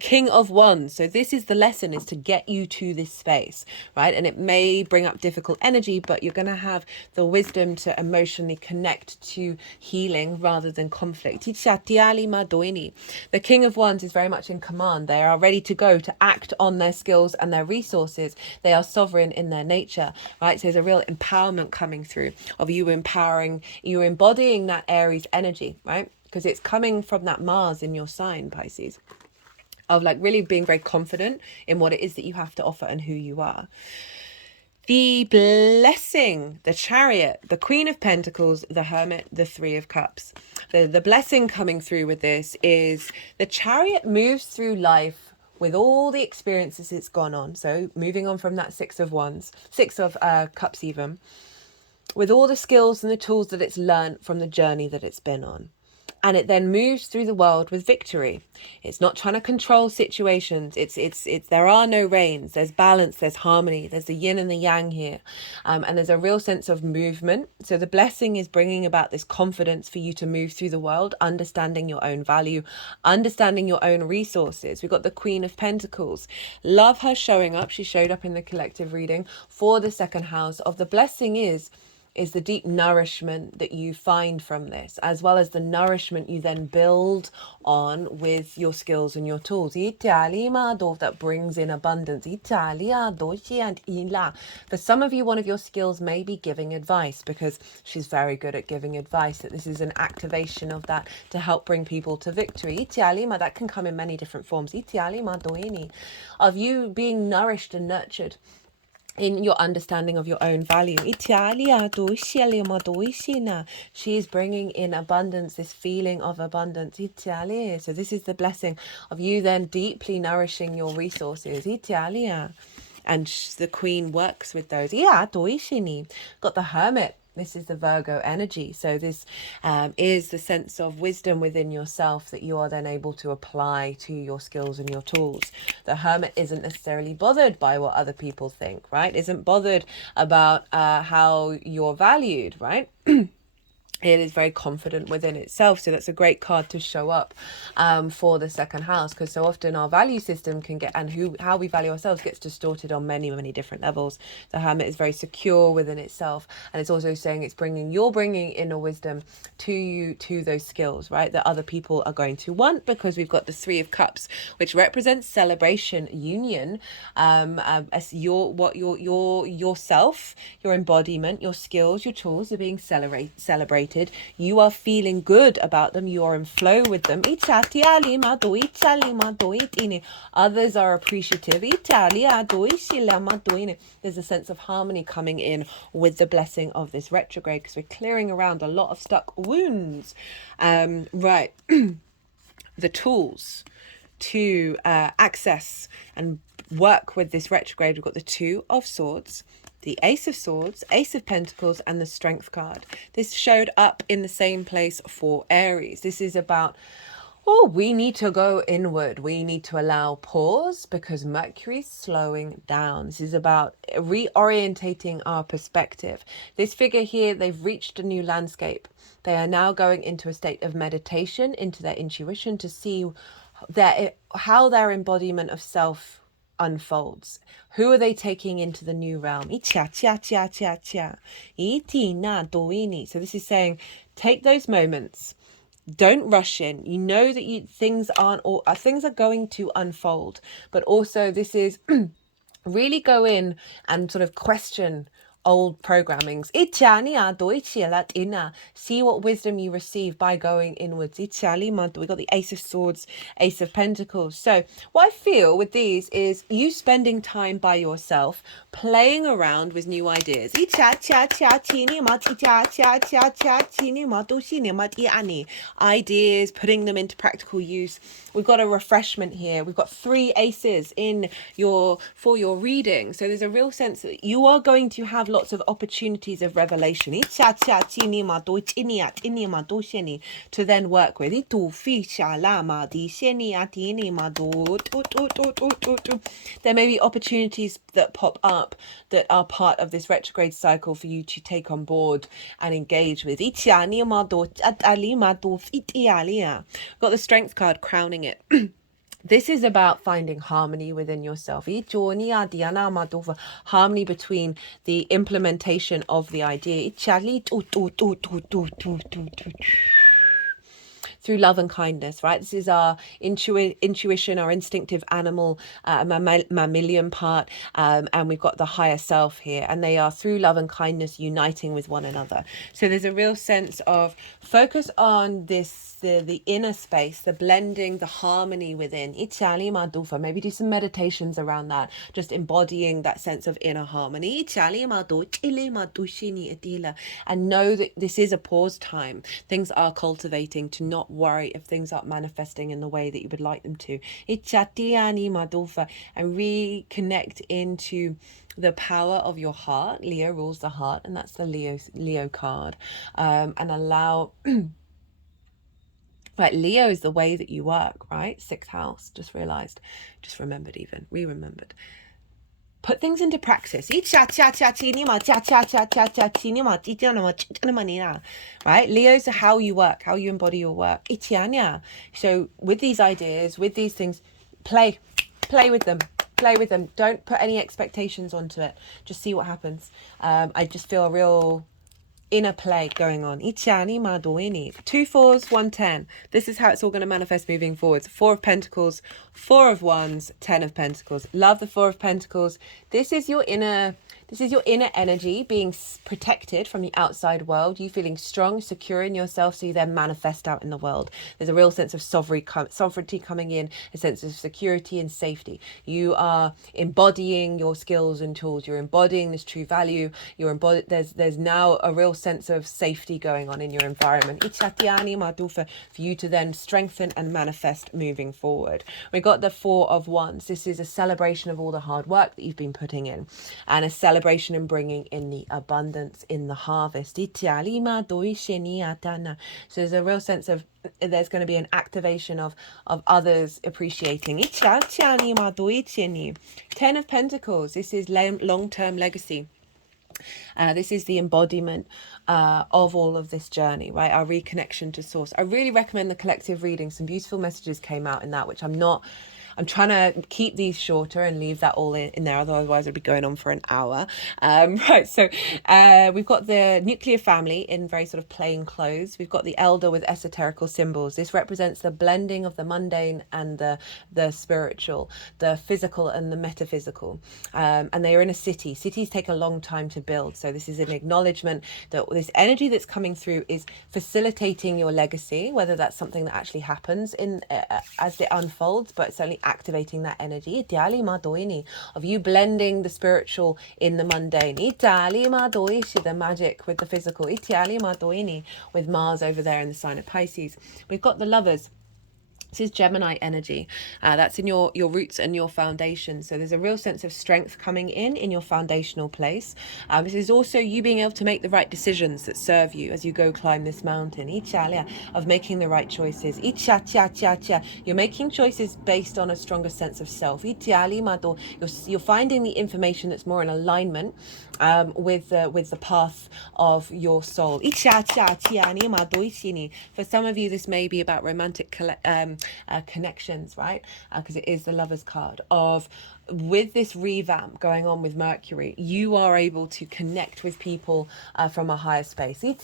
King of Wands. So this is the lesson, is to get you to this space, right? And it may bring up difficult energy, but you're going to have the wisdom to emotionally connect to healing rather than conflict. The King of Wands is very much in command. They are ready to go to act on their skills and their resources. They are sovereign in their nature, right? So there's a real empowerment coming through of you embodying that Aries energy, right? Because it's coming from that Mars in your sign, Pisces, of like really being very confident in what it is that you have to offer and who you are. The blessing, the Chariot, the Queen of Pentacles, the Hermit, the Three of Cups. The blessing coming through with this is the Chariot moves through life with all the experiences it's gone on. So moving on from that Six of Cups even, with all the skills and the tools that it's learned from the journey that it's been on. And it then moves through the world with victory. It's not trying to control situations. It's there are no reigns. There's balance, there's harmony, there's the yin and the yang here. And there's a real sense of movement. So the blessing is bringing about this confidence for you to move through the world, understanding your own value, understanding your own resources. We've got the Queen of Pentacles. Love her showing up. She showed up in the collective reading for the second house of the blessing is the deep nourishment that you find from this, as well as the nourishment you then build on with your skills and your tools. That brings in abundance. For some of you, one of your skills may be giving advice, because she's very good at giving advice, that this is an activation of that to help bring people to victory. That can come in many different forms. Of you being nourished and nurtured in your understanding of your own value. She is bringing in abundance, this feeling of abundance. So this is the blessing of you then deeply nourishing your resources. And the Queen works with those. Got the Hermit. This is the Virgo energy. So this is the sense of wisdom within yourself that you are then able to apply to your skills and your tools. The Hermit isn't necessarily bothered by what other people think, right? Isn't bothered about how you're valued, right? It is very confident within itself. So that's a great card to show up for the second house, because so often our value system can get, and how we value ourselves gets distorted on many, many different levels. The Hermit is very secure within itself, and it's also saying you're bringing inner wisdom to you, to those skills, right, that other people are going to want, because we've got the Three of Cups, which represents celebration, union, as yourself, your embodiment, your skills, your tools are being celebrated. You are feeling good about them. You are in flow with them. Others are appreciative. There's a sense of harmony coming in with the blessing of this retrograde, because we're clearing around a lot of stuck wounds. Right. The tools to access and work with this retrograde. We've got the Two of Swords, the Ace of Swords, Ace of Pentacles, and the Strength card. This showed up in the same place for Aries. This is about, we need to go inward. We need to allow pause, because Mercury's slowing down. This is about reorientating our perspective. This figure here, they've reached a new landscape. They are now going into a state of meditation, into their intuition, to see how their embodiment of self unfolds. Who are they taking into the new realm? So this is saying, take those moments. Don't rush in. You know that things are going to unfold, but also this is really go in and sort of question old programmings. See what wisdom you receive by going inwards. We got the Ace of Swords, Ace of Pentacles. So what I feel with these is you spending time by yourself, playing around with new ideas. Ideas, putting them into practical use. We've got a refreshment here. We've got 3 aces for your reading. So there's a real sense that you are going to have lots of opportunities of revelation to then work with. There may be opportunities that pop up that are part of this retrograde cycle for you to take on board and engage with. Got the Strength card crowning it. This is about finding harmony within yourself. Harmony between the implementation of the idea through love and kindness, right? This is our intuition, our instinctive animal, mammalian part, and we've got the higher self here, and they are through love and kindness uniting with one another. So there's a real sense of focus on this, the inner space, the blending, the harmony within. Maybe do some meditations around that, just embodying that sense of inner harmony. And know that this is a pause time. Things are cultivating, to not worry if things aren't manifesting in the way that you would like them to. And reconnect into the power of your heart. Leo rules the heart, and that's the Leo card. And allow right, Leo is the way that you work, right? 6th house, remembered. Put things into practice. Right? Leo's how you work, how you embody your work. So with these ideas, with these things, play with them. Don't put any expectations onto it. Just see what happens. I just feel a real inner play going on. 2 4s, 1 10. This is how it's all going to manifest moving forwards. 4 of Pentacles, 4 of Wands, 10 of Pentacles. Love the 4 of Pentacles. This is your inner energy being protected from the outside world. You feeling strong, secure in yourself, so you then manifest out in the world. There's a real sense of sovereignty coming in, a sense of security and safety. You are embodying your skills and tools. You're embodying this true value. There's now a real sense of safety going on in your environment for you to then strengthen and manifest moving forward. We got the 4 of Wands. This is a celebration of all the hard work that you've been putting in, and a celebration and bringing in the abundance, in the harvest. So there's a real sense of there's going to be an activation of others appreciating. 10 of Pentacles. This is long-term legacy. This is the embodiment of all of this journey, right? Our reconnection to source. I really recommend the collective reading. Some beautiful messages came out in that, which I'm trying to keep these shorter and leave that all in there, otherwise I'd be going on for an hour. Right, so we've got the nuclear family in very sort of plain clothes. We've got the elder with esoterical symbols. This represents the blending of the mundane and the spiritual, the physical and the metaphysical. And they are in a city. Cities take a long time to build. So this is an acknowledgement that this energy that's coming through is facilitating your legacy, whether that's something that actually happens as it unfolds, but it's only activating that energy of you blending the spiritual in the mundane, the magic with the physical, with Mars over there in the sign of Pisces. We've got the Lovers. This is Gemini energy. That's in your roots and your foundation. So there's a real sense of strength coming in your foundational place. This is also you being able to make the right decisions that serve you as you go climb this mountain. Of making the right choices. You're making choices based on a stronger sense of self. You're finding the information that's more in alignment with the path of your soul. For some of you, this may be about romantic connections, right? Because it is the Lovers card of with this revamp going on with Mercury, you are able to connect with people from a higher space. And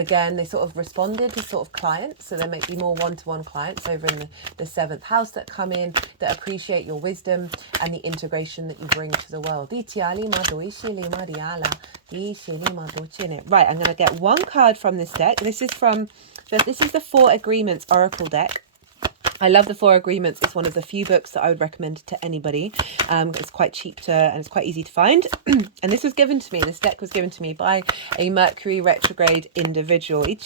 again, they sort of responded to sort of clients. So there may be more one-to-one clients over in the seventh house that come in that appreciate your wisdom and the integration that you bring to the world. Right, I'm going to get one card from this deck. This is the Four Agreements Oracle deck. I love the Four Agreements. It's one of the few books that I would recommend to anybody. It's quite cheap and it's quite easy to find. And this deck was given to me by a Mercury retrograde individual. In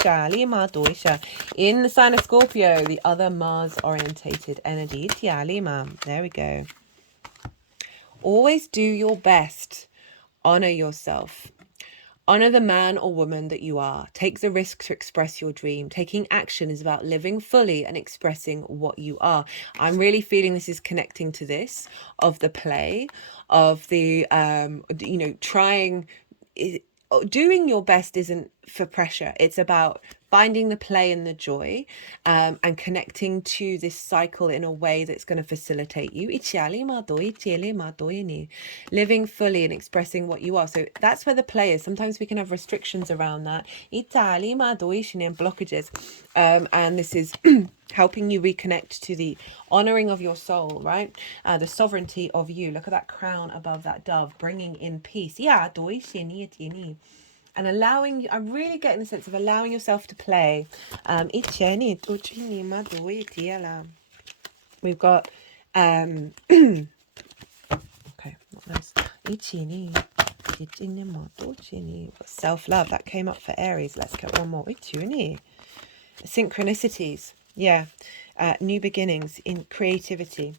the sign of Scorpio, the other Mars-orientated energy. There we go. Always do your best. Honor yourself. Honor the man or woman that you are. Take the risk to express your dream. Taking action is about living fully and expressing what you are. I'm really feeling this is connecting to this, of the play, of the, doing your best isn't for pressure. It's about finding the play and the joy, and connecting to this cycle in a way that's going to facilitate you. Living fully and expressing what you are. So that's where the play is. Sometimes we can have restrictions around that. And blockages. And this is helping you reconnect to the honoring of your soul, right? The sovereignty of you. Look at that crown above that dove, bringing in peace. And I'm really getting the sense of allowing yourself to play. We've got, okay, not nice. Self-love, that came up for Aries. Let's get one more. Synchronicities. Yeah. New beginnings in creativity.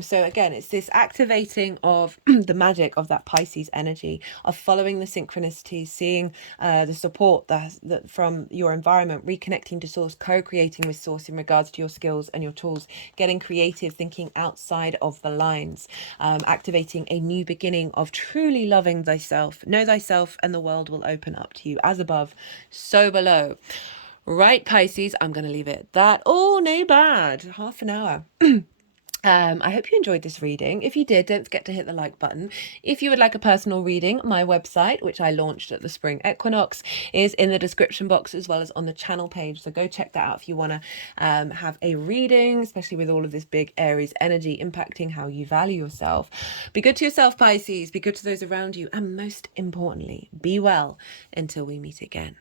So again, it's this activating of the magic of that Pisces energy, of following the synchronicities, seeing the support that from your environment, reconnecting to source, co-creating with source in regards to your skills and your tools, getting creative, thinking outside of the lines, activating a new beginning of truly loving thyself. Know thyself and the world will open up to you. As above, so below. Right, Pisces, I'm going to leave it at that. Oh, no bad. Half an hour. I hope you enjoyed this reading. If you did, don't forget to hit the like button. If you would like a personal reading, my website, which I launched at the spring equinox, is in the description box as well as on the channel page. So go check that out if you want to have a reading, especially with all of this big Aries energy impacting how you value yourself. Be good to yourself, Pisces. Be good to those around you. And most importantly, be well until we meet again.